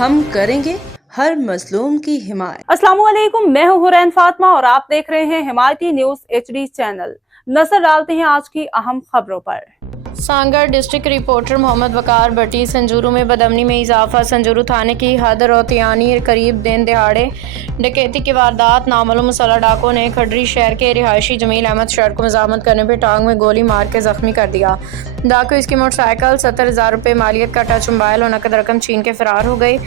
हम करेंगे हर मजलूम की हिमायत। अस्सलामुअलैकुम, मैं हूं हुरैन फातिमा और आप देख रहे हैं हिमायती न्यूज HD चैनल। नजर डालते हैं आज की अहम खबरों पर। सांगड़ डिस्ट्रिक्ट रिपोर्टर मोहम्मद वकार भट्टी। संजूरू में बदअमनी में इजाफा। संजूरू थाने की हद रोतियानी करीब दिन दहाड़े डकैती की वारदात। नामालूम मुसल्लह डाकुओं ने खडरी शहर के रिहायशी जमील अहमद शहर को मजामत करने पर टांग में गोली मार के जख्मी कर दिया। डाकू इसकी मोटरसाइकिल 70,000 रुपये मालियत का टच मोबाइल और नकद रकम छीन के फरार हो गए।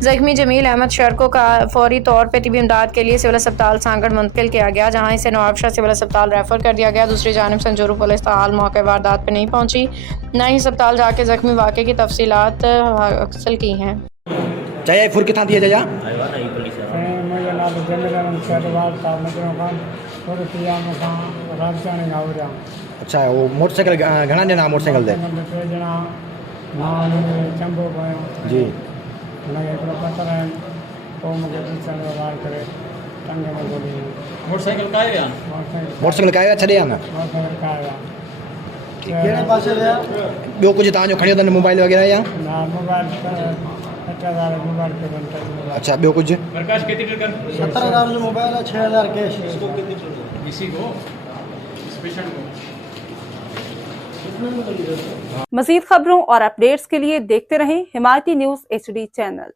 जख्मी जमील अहमद शहर को फौरी तौर पर तिबी इमदाद के लिए सिविल अस्पताल सांगड़ मुंतकिल किया गया, जहाँ इसे नवाबशाह सिविल अस्पताल रेफर कर दिया गया। दूसरी जानिब संजूरू पुलिस ताहाल मौके वारदात पर नहीं पहुंची, न ही अस्पताल जाके जख्मी वाक़े की तफसीलात हासिल की हैं। चाहिए फुर कितना दिया जाए अच्छा वो मोटरसाइकिल घना जना मोटरसाइकिल दे जी मोटरसाइकिल का छॾे आ न ॿियो कुझु तव्हांजो खणी वञो मोबाइल वग़ैरह या अच्छा ॿियो कुझु 70,000 जो मोबाइल है, 6,000 कैश मजीद खबरों और अपडेट्स के लिए देखते रहें हिमायती न्यूज HD चैनल।